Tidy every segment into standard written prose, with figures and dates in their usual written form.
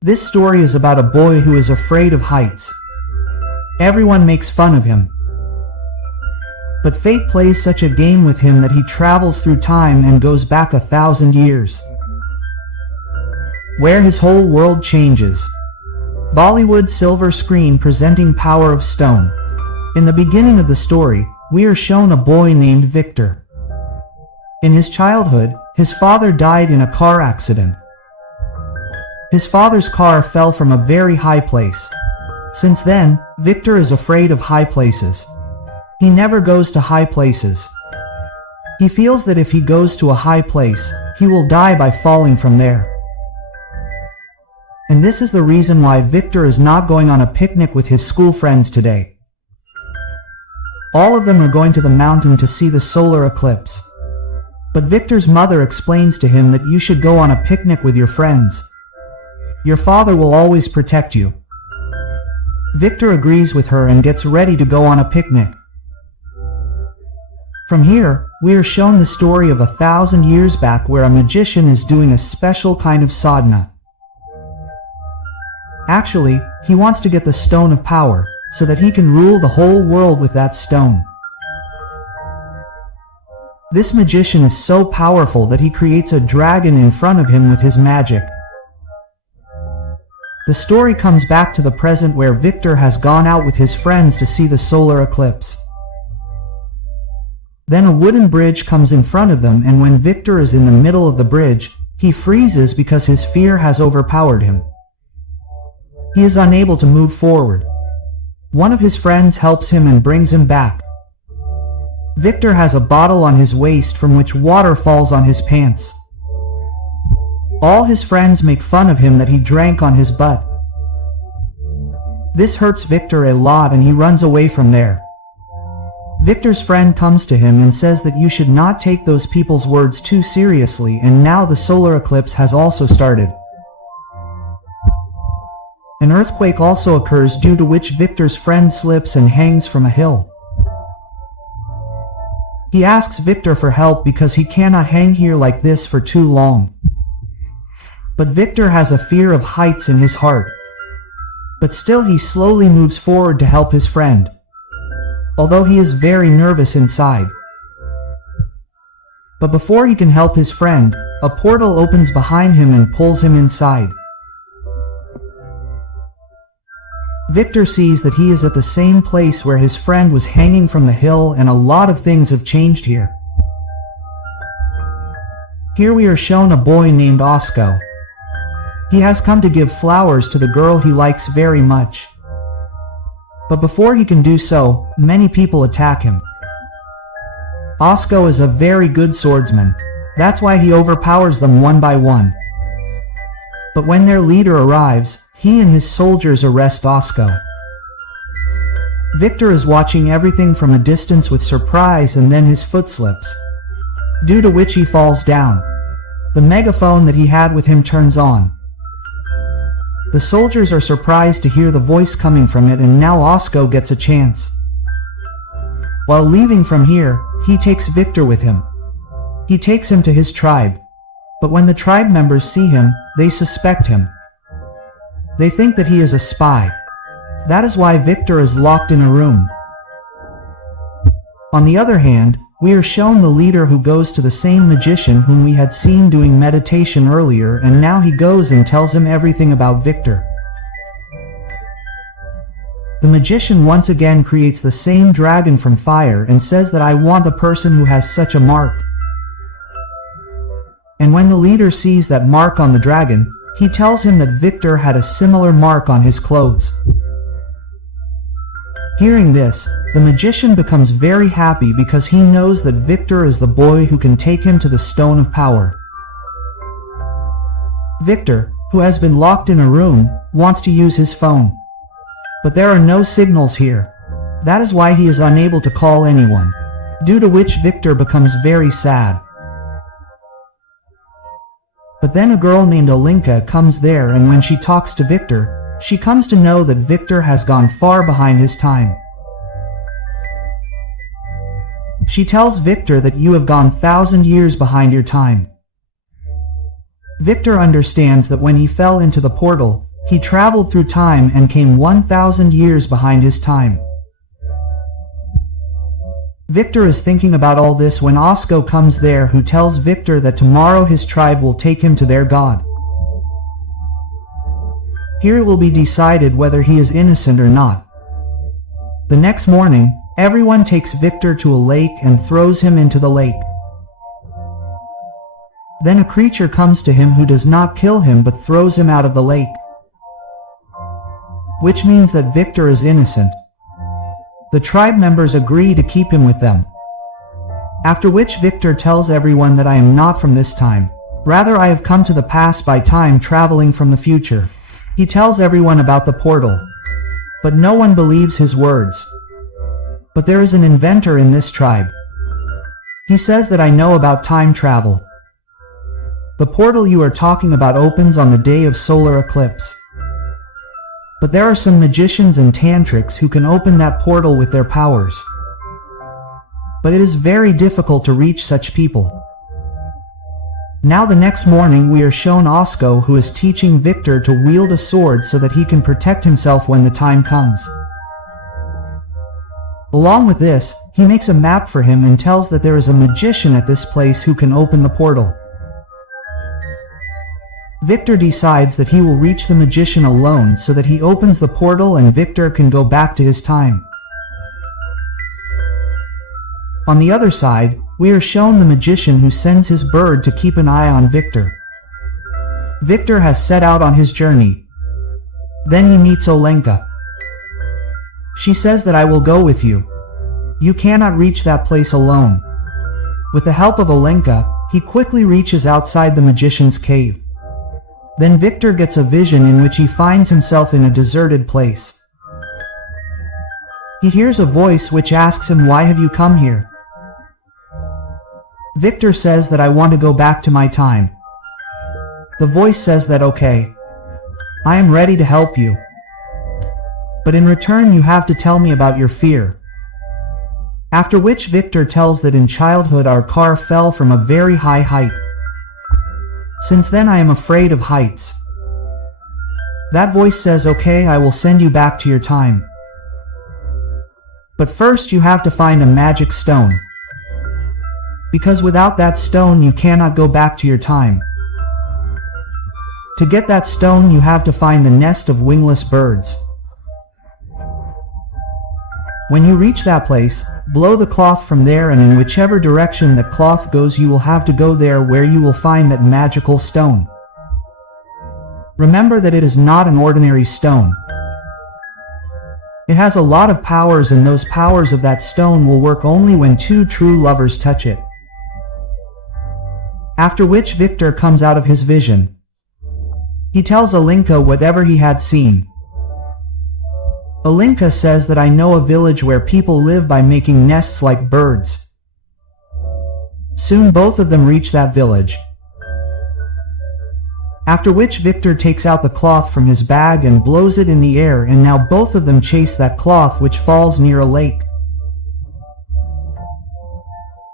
This story is about a boy who is afraid of heights. Everyone makes fun of him. But fate plays such a game with him that he travels through time and goes back 1,000 years, where his whole world changes. Bollywood silver screen presenting Power of Stone. In the beginning of the story, we are shown a boy named Victor. In his childhood, his father died in a car accident. His father's car fell from a very high place. Since then, Victor is afraid of high places. He never goes to high places. He feels that if he goes to a high place, he will die by falling from there. And this is the reason why Victor is not going on a picnic with his school friends today. All of them are going to the mountain to see the solar eclipse. But Victor's mother explains to him that you should go on a picnic with your friends. Your father will always protect you. Victor agrees with her and gets ready to go on a picnic. From here, we are shown the story of 1,000 years back where a magician is doing a special kind of sadhana. Actually, he wants to get the stone of power, so that he can rule the whole world with that stone. This magician is so powerful that he creates a dragon in front of him with his magic. The story comes back to the present where Victor has gone out with his friends to see the solar eclipse. Then a wooden bridge comes in front of them, and when Victor is in the middle of the bridge, he freezes because his fear has overpowered him. He is unable to move forward. One of his friends helps him and brings him back. Victor has a bottle on his waist from which water falls on his pants. All his friends make fun of him that he drank on his butt. This hurts Victor a lot and he runs away from there. Victor's friend comes to him and says that you should not take those people's words too seriously, and now the solar eclipse has also started. An earthquake also occurs, due to which Victor's friend slips and hangs from a hill. He asks Victor for help because he cannot hang here like this for too long. But Victor has a fear of heights in his heart. But still he slowly moves forward to help his friend, although he is very nervous inside. But before he can help his friend, a portal opens behind him and pulls him inside. Victor sees that he is at the same place where his friend was hanging from the hill, and a lot of things have changed here. Here we are shown a boy named Osco. He has come to give flowers to the girl he likes very much. But before he can do so, many people attack him. Osco is a very good swordsman. That's why he overpowers them one by one. But when their leader arrives, he and his soldiers arrest Osco. Victor is watching everything from a distance with surprise, and then his foot slips, due to which he falls down. The megaphone that he had with him turns on. The soldiers are surprised to hear the voice coming from it, and now Osco gets a chance. While leaving from here, he takes Victor with him. He takes him to his tribe. But when the tribe members see him, they suspect him. They think that he is a spy. That is why Victor is locked in a room. On the other hand, we are shown the leader who goes to the same magician whom we had seen doing meditation earlier, and now he goes and tells him everything about Victor. The magician once again creates the same dragon from fire and says that I want the person who has such a mark. And when the leader sees that mark on the dragon, he tells him that Victor had a similar mark on his clothes. Hearing this, the magician becomes very happy because he knows that Victor is the boy who can take him to the Stone of Power. Victor, who has been locked in a room, wants to use his phone. But there are no signals here. That is why he is unable to call anyone, due to which Victor becomes very sad. But then a girl named Alinka comes there, and when she talks to Victor, she comes to know that Victor has gone far behind his time. She tells Victor that you have gone 1,000 years behind your time. Victor understands that when he fell into the portal, He traveled through time and came 1,000 years behind his time. Victor is thinking about all this when Osko comes there, who tells Victor that tomorrow his tribe will take him to their god. Here it will be decided whether he is innocent or not. The next morning, everyone takes Victor to a lake and throws him into the lake. Then a creature comes to him who does not kill him but throws him out of the lake, which means that Victor is innocent. The tribe members agree to keep him with them. After which Victor tells everyone that I am not from this time. Rather, I have come to the past by time traveling from the future. He tells everyone about the portal, but no one believes his words. But there is an inventor in this tribe. He says that I know about time travel. The portal you are talking about opens on the day of solar eclipse. But there are some magicians and tantrics who can open that portal with their powers. But it is very difficult to reach such people. Now the next morning we are shown Osko, who is teaching Victor to wield a sword so that he can protect himself when the time comes. Along with this, he makes a map for him and tells that there is a magician at this place who can open the portal. Victor decides that he will reach the magician alone so that he opens the portal and Victor can go back to his time. On the other side, we are shown the magician who sends his bird to keep an eye on Victor. Victor has set out on his journey. Then he meets Olenka. She says that I will go with you. You cannot reach that place alone. With the help of Olenka, he quickly reaches outside the magician's cave. Then Victor gets a vision in which he finds himself in a deserted place. He hears a voice which asks him, "Why have you come here?" Victor says that I want to go back to my time. The voice says that okay, I am ready to help you. But in return you have to tell me about your fear. After which Victor tells that in childhood our car fell from a very high height. Since then I am afraid of heights. That voice says, okay, I will send you back to your time. But first you have to find a magic stone. Because without that stone you cannot go back to your time. To get that stone you have to find the nest of wingless birds. When you reach that place, blow the cloth from there, and in whichever direction that cloth goes you will have to go there, where you will find that magical stone. Remember that it is not an ordinary stone. It has a lot of powers, and those powers of that stone will work only when two true lovers touch it. After which Victor comes out of his vision. He tells Olenka whatever he had seen. Olenka says that I know a village where people live by making nests like birds. Soon both of them reach that village. After which Victor takes out the cloth from his bag and blows it in the air, and now both of them chase that cloth, which falls near a lake,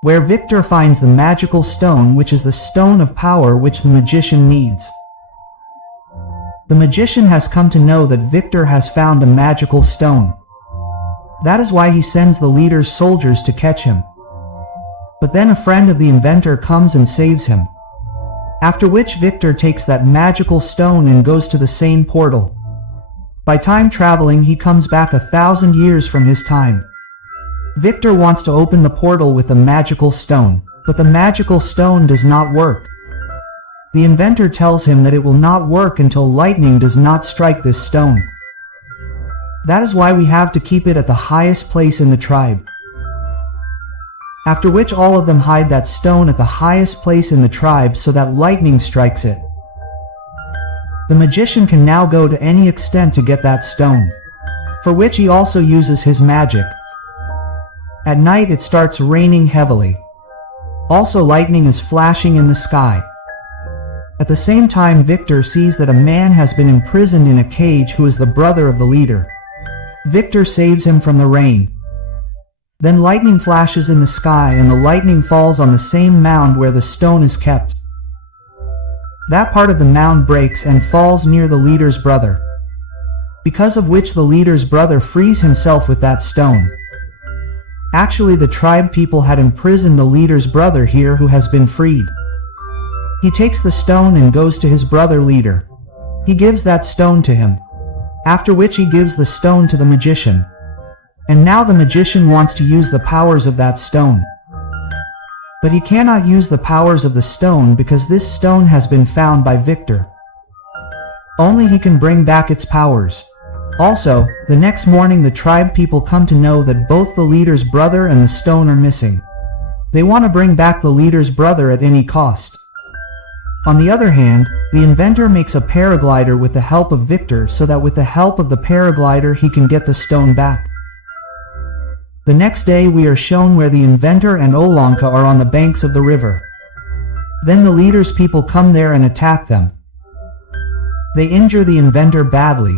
where Victor finds the magical stone, which is the stone of power which the magician needs. The magician has come to know that Victor has found the magical stone. That is why he sends the leader's soldiers to catch him. But then a friend of the inventor comes and saves him. After which Victor takes that magical stone and goes to the same portal. By time traveling he comes back 1,000 years from his time. Victor wants to open the portal with the magical stone, but the magical stone does not work. The inventor tells him that it will not work until lightning does not strike this stone. That is why we have to keep it at the highest place in the tribe. After which all of them hide that stone at the highest place in the tribe so that lightning strikes it. The magician can now go to any extent to get that stone, for which he also uses his magic. At night it starts raining heavily. Also lightning is flashing in the sky. At the same time Victor sees that a man has been imprisoned in a cage who is the brother of the leader. Victor saves him from the rain. Then lightning flashes in the sky, and the lightning falls on the same mound where the stone is kept. That part of the mound breaks and falls near the leader's brother. because of which the leader's brother frees himself with that stone. Actually, the tribe people had imprisoned the leader's brother here, who has been freed. He takes the stone and goes to his brother leader. He gives that stone to him, after which he gives the stone to the magician. And now the magician wants to use the powers of that stone. But he cannot use the powers of the stone because this stone has been found by Victor. Only he can bring back its powers. Also, the next morning the tribe people come to know that both the leader's brother and the stone are missing. They want to bring back the leader's brother at any cost. On the other hand, the inventor makes a paraglider with the help of Victor, so that with the help of the paraglider he can get the stone back. The next day we are shown where the inventor and Olenka are on the banks of the river. Then the leader's people come there and attack them. They injure the inventor badly.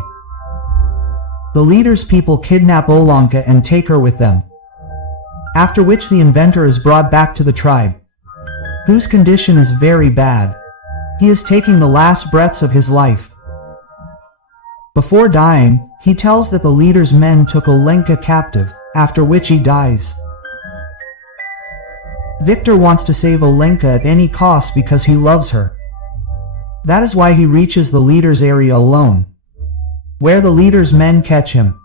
The leader's people kidnap Olenka and take her with them. After which the inventor is brought back to the tribe, whose condition is very bad. He is taking the last breaths of his life. Before dying, he tells that the leader's men took Olenka captive, after which he dies. Victor wants to save Olenka at any cost because he loves her. That is why he reaches the leader's area alone, where the leader's men catch him.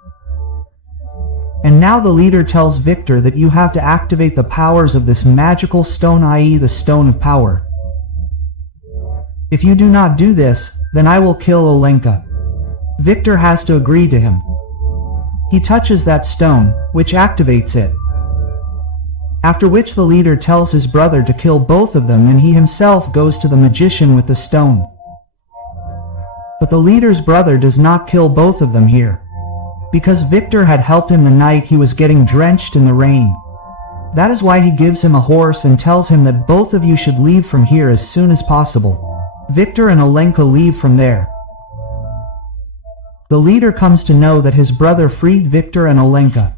And now the leader tells Victor that you have to activate the powers of this magical stone, i.e. the stone of power. If you do not do this, then I will kill Olenka. Victor has to agree to him. He touches that stone, which activates it. After which the leader tells his brother to kill both of them, and he himself goes to the magician with the stone. But the leader's brother does not kill both of them here, because Victor had helped him the night he was getting drenched in the rain. That is why he gives him a horse and tells him that both of you should leave from here as soon as possible. Victor and Olenka leave from there. The leader comes to know that his brother freed Victor and Olenka.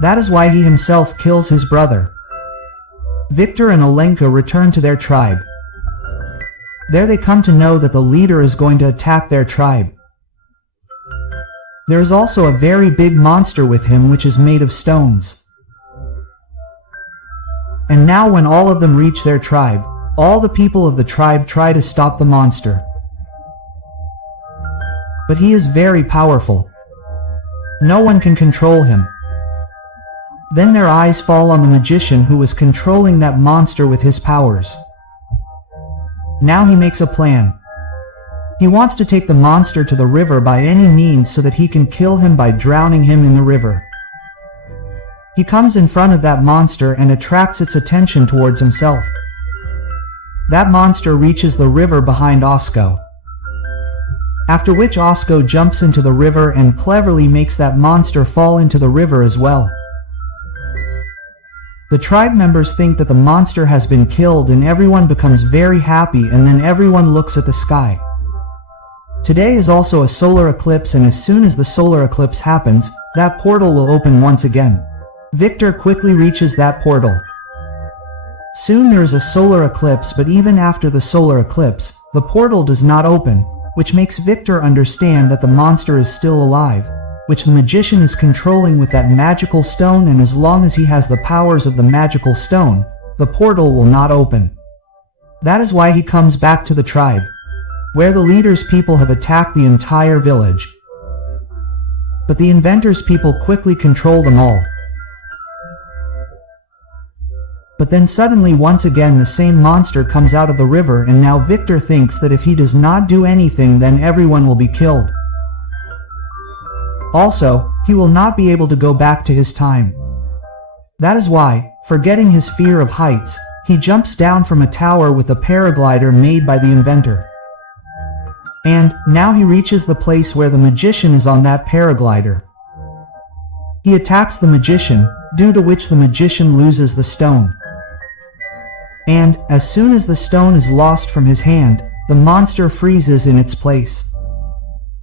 That is why he himself kills his brother. Victor and Olenka return to their tribe. There they come to know that the leader is going to attack their tribe. There is also a very big monster with him, which is made of stones. And now when all of them reach their tribe, all the people of the tribe try to stop the monster. But he is very powerful. No one can control him. Then their eyes fall on the magician who was controlling that monster with his powers. Now he makes a plan. He wants to take the monster to the river by any means so that he can kill him by drowning him in the river. He comes in front of that monster and attracts its attention towards himself. That monster reaches the river behind Osko. After which Osko jumps into the river and cleverly makes that monster fall into the river as well. The tribe members think that the monster has been killed and everyone becomes very happy, and then everyone looks at the sky. Today is also a solar eclipse, and as soon as the solar eclipse happens, that portal will open once again. Victor quickly reaches that portal. Soon there is a solar eclipse, but even after the solar eclipse, the portal does not open, which makes Victor understand that the monster is still alive, which the magician is controlling with that magical stone, and as long as he has the powers of the magical stone, the portal will not open. That is why he comes back to the tribe, where the leader's people have attacked the entire village. But the inventor's people quickly control them all. But then suddenly once again the same monster comes out of the river, and now Victor thinks that if he does not do anything then everyone will be killed. Also, he will not be able to go back to his time. That is why, forgetting his fear of heights, he jumps down from a tower with a paraglider made by the inventor. And now he reaches the place where the magician is on that paraglider. He attacks the magician, due to which the magician loses the stone. And, as soon as the stone is lost from his hand, the monster freezes in its place.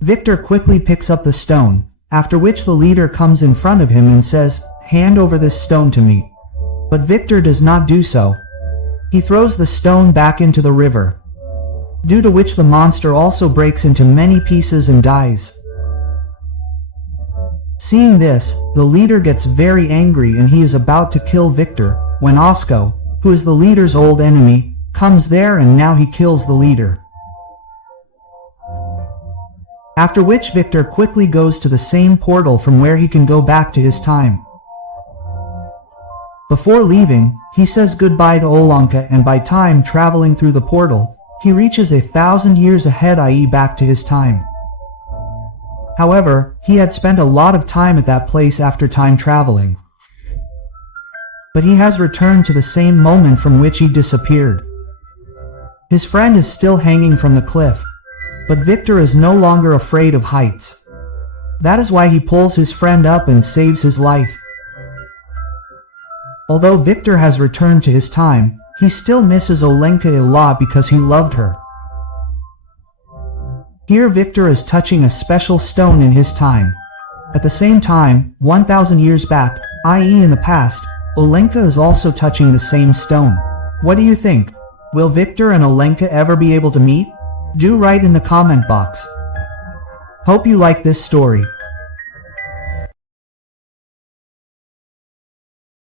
Victor quickly picks up the stone, after which the leader comes in front of him and says, "Hand over this stone to me." But Victor does not do so. He throws the stone back into the river, due to which the monster also breaks into many pieces and dies. Seeing this, the leader gets very angry and he is about to kill Victor, when Osko, who is the leader's old enemy, comes there and now he kills the leader. After which Victor quickly goes to the same portal from where he can go back to his time. Before leaving, he says goodbye to Olenka and by time traveling through the portal, he reaches 1,000 years ahead, i.e. back to his time. However, he had spent a lot of time at that place after time traveling. But he has returned to the same moment from which he disappeared. His friend is still hanging from the cliff, but Victor is no longer afraid of heights. That is why he pulls his friend up and saves his life. Although Victor has returned to his time, he still misses Olenka a lot because he loved her. Here Victor is touching a special stone in his time. At the same time, 1,000 years back, i.e. in the past, Olenka is also touching the same stone. What do you think? Will Victor and Olenka ever be able to meet? Do write in the comment box. Hope you like this story.